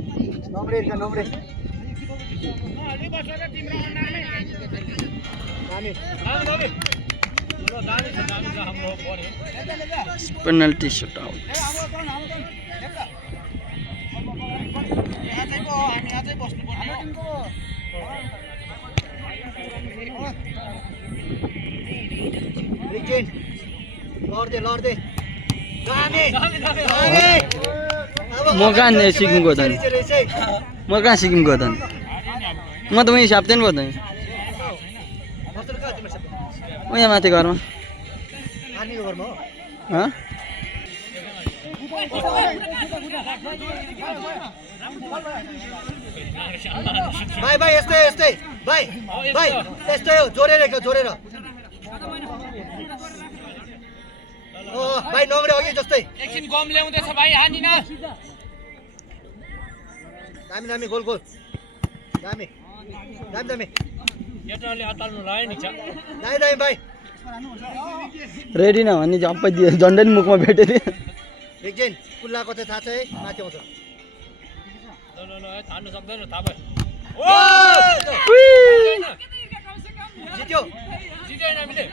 नम्रे penalty shoot out लड्दै म कहाँ सिक्किम गयो त म कहाँ सिक्किम गयो त म त वहीँ स्याप्दैन भयो त यहाँ माथि घरमा भाइ यस्तै भाइ यस्तै हो जोरेर भाइ नम्रे अघि जस्तै एकछिन गम ल्याउँदैछ भाइ हानिन दामी गोल दामी केटाले हताल्नु लाग्यो नि दामी भाइ रेडी नभने झप्पै दियो झन्डै मुखमा भेट्यो नि एकछिन कुल्लाको चाहिँ थाहा छ है माथि आउँछ थाहा सक्दैन थाहा भयो जित्यो जितेन हामीले